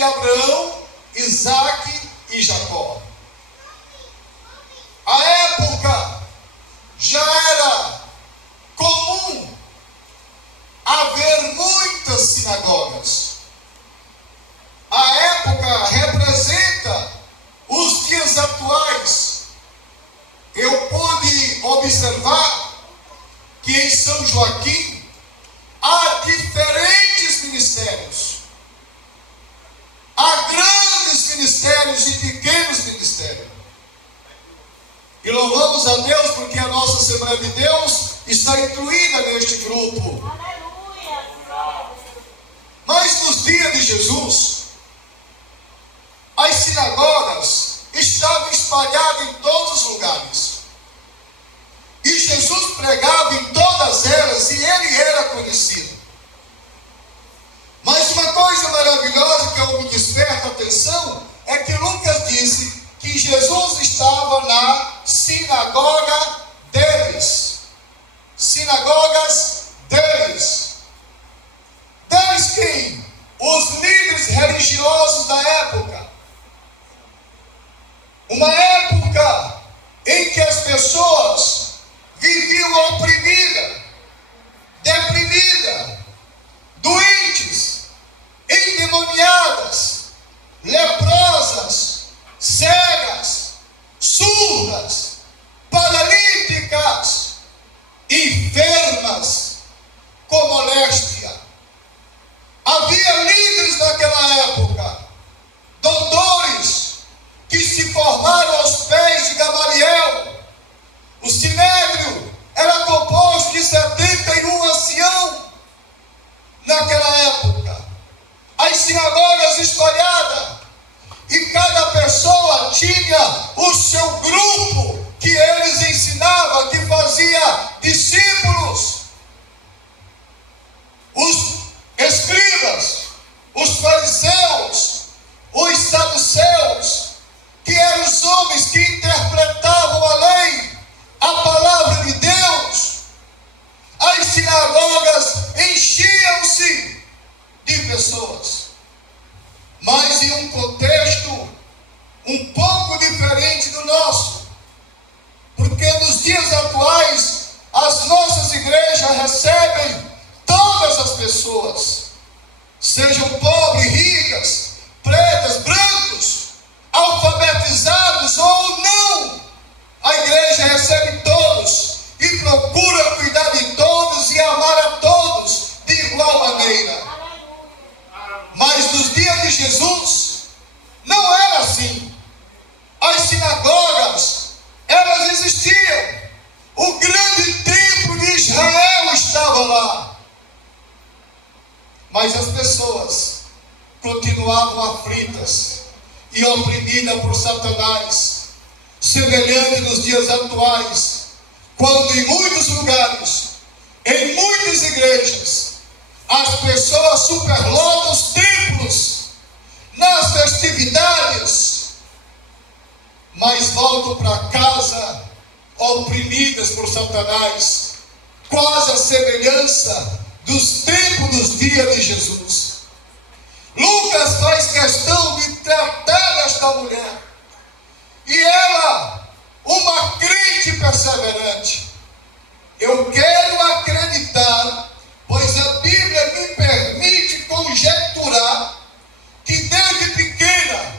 de Abraão, Isaque e Jacó. A época já era comum haver muitas sinagogas. A época representa os dias atuais. Eu pude observar que em São Joaquim há diferentes ministérios. Há grandes ministérios e pequenos ministérios. E louvamos a Deus porque a nossa Assembleia de Deus está incluída neste grupo. Mas nos dias de Jesus, as sinagogas estavam espalhadas em todos os lugares. E Jesus pregava em todas elas e ele era conhecido. Mas uma coisa maravilhosa que eu me desperto a atenção é que Lucas disse que Jesus estava na sinagoga deles. Sinagogas deles. Deles quem? Os líderes religiosos da época. Uma época em que as pessoas viviam oprimidas, deprimidas, doentes, endemoniadas, leprosas, cegas, surdas, paralíticas, enfermas, com moléstia. Havia líderes naquela época, doutores, que se formaram aos pés de Gamaliel. O sinédrio era composto de 71 anciãos naquela época. As sinagogas espalhadas, e cada pessoa tinha o seu grupo que eles ensinavam, que fazia discípulos. Os escribas, os fariseus, os saduceus, que eram os homens que interpretavam a lei, a palavra de Deus. As sinagogas enchiam-se de pessoas, mas em um contexto um pouco diferente do nosso, porque nos dias atuais as nossas igrejas recebem todas as pessoas, sejam pobres, ricas, pretas, brancos, alfabetizados ou não. A igreja recebe todos e procura cuidar de todos e amar a todos de igual maneira. Mas nos dias de Jesus não era assim. As sinagogas, elas existiam. O grande templo de Israel estava lá. Mas as pessoas continuavam aflitas e oprimidas por Satanás, semelhante nos dias atuais, quando em muitos lugares, em muitas igrejas, as pessoas superlotam os templos nas festividades, mas voltam para casa oprimidas por Satanás, quase a semelhança dos tempos dos dias de Jesus. Lucas faz questão de tratar desta mulher, e ela, uma crente perseverante. Eu quero acreditar, pois a Bíblia me permite conjecturar, que desde pequena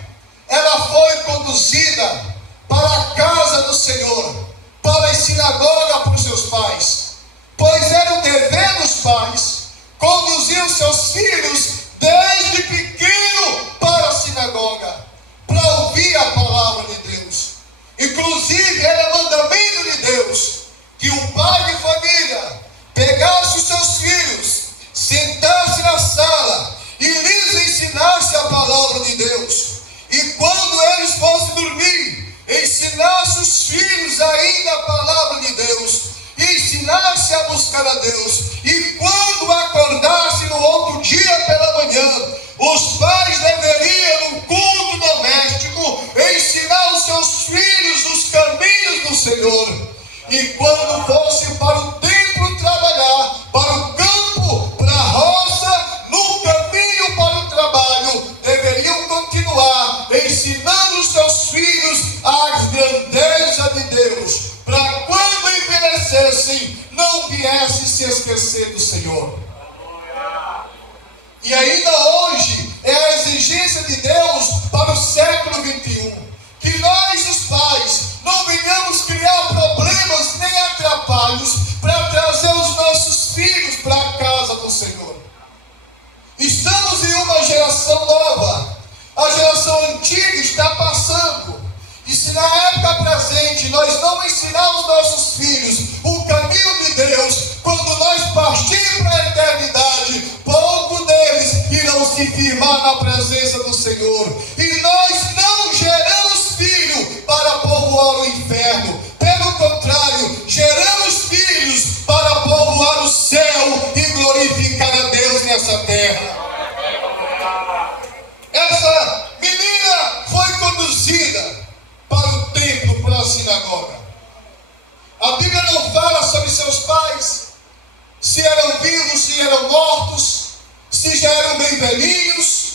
ela foi conduzida para a casa do Senhor, para a sinagoga por seus pais, pois era o dever dos pais conduzir os seus filhos desde pequeno para a sinagoga, para ouvir a palavra de Deus. Inclusive era mandamento de Deus que um pai de família pegasse os seus filhos, sentasse na sala e lhes ensinasse a palavra de Deus, e quando eles fossem dormir, ensinasse os filhos ainda a palavra de Deus, ensinasse a buscar a Deus, e quando acordasse no outro dia pela manhã, os pais deveriam, no culto doméstico, ensinar os seus filhos os caminhos do Senhor. E quando fosse para o templo trabalhar, para o campo, para a roça, no caminho para o trabalho, deveriam ainda hoje é a exigência de Deus para o século 21. Que nós, os pais, não venhamos criar problemas nem atrapalhos para trazer os nossos filhos para a casa do Senhor. Estamos em uma geração nova. A geração antiga está passando. E se na época presente nós não ensinarmos nossos filhos o caminho de Deus, quando nós partirmos para a eternidade, pouco deles irão se firmar na presença do Senhor. E nós não geramos filho para povoar o inferno. Pelo contrário, geramos filhos para povoar o céu e glorificar a Deus nessa terra. Essa menina foi conduzida para o templo, para a sinagoga. A Bíblia não fala sobre seus pais, se eram vivos, se eram mortos, se já eram bem velhinhos.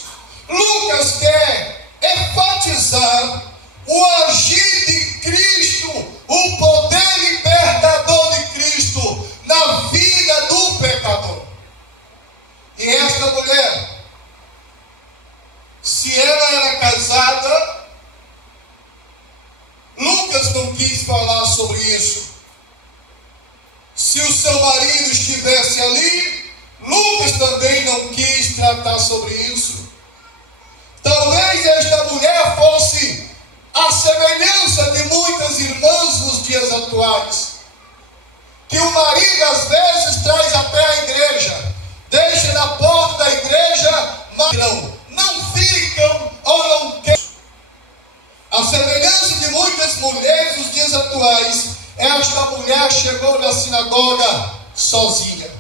Lucas quer enfatizar o agir de Cristo, o poder libertador de Cristo na vida do pecador. E esta mulher, se ela era casada, Lucas não quis falar sobre isso. Se o seu marido estivesse ali, Lucas também não quis tratar sobre isso. Talvez esta mulher fosse a semelhança de muitas irmãs nos dias atuais, que o marido às vezes traz até a igreja, deixa na porta da igreja, mas não ficam ou não querem. A semelhança de muitas mulheres nos dias atuais, esta mulher chegou na sinagoga sozinha.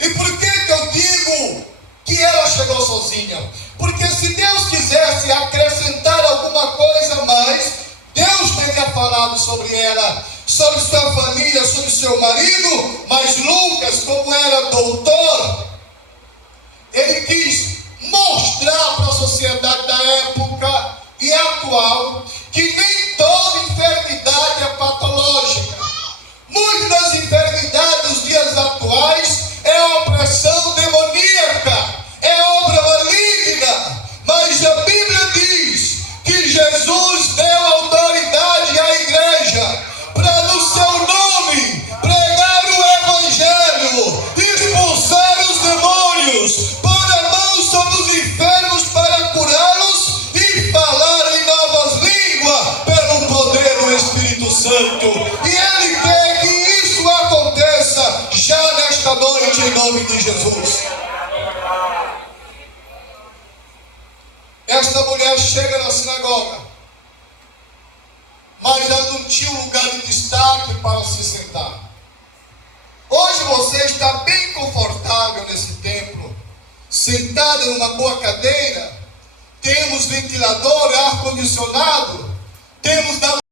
E por que eu digo que ela chegou sozinha? Porque se Deus quisesse acrescentar alguma coisa a mais, Deus teria falado sobre ela, sobre sua família, sobre seu marido. Mas Lucas, como era doutor, ele quis mostrar para a sociedade da época e atual que nem toda enfermidade é patológica. Muitas das enfermidades dos dias atuais é opressão demoníaca, é obra maligna. Mas a Bíblia diz que Jesus deu autoridade à igreja para no seu nome pregar o evangelho, expulsar os demônios, pôr a mão sobre os enfermos para curá-los e falar em novas línguas pelo poder do Espírito Santo. E Ele quer que isso aconteça já nesta noite em nome de Jesus. Esta mulher chega na sinagoga, mas ela não tinha um lugar de destaque para se sentar. Hoje você está bem confortável nesse templo, sentado numa boa cadeira. Temos ventilador, ar-condicionado, temos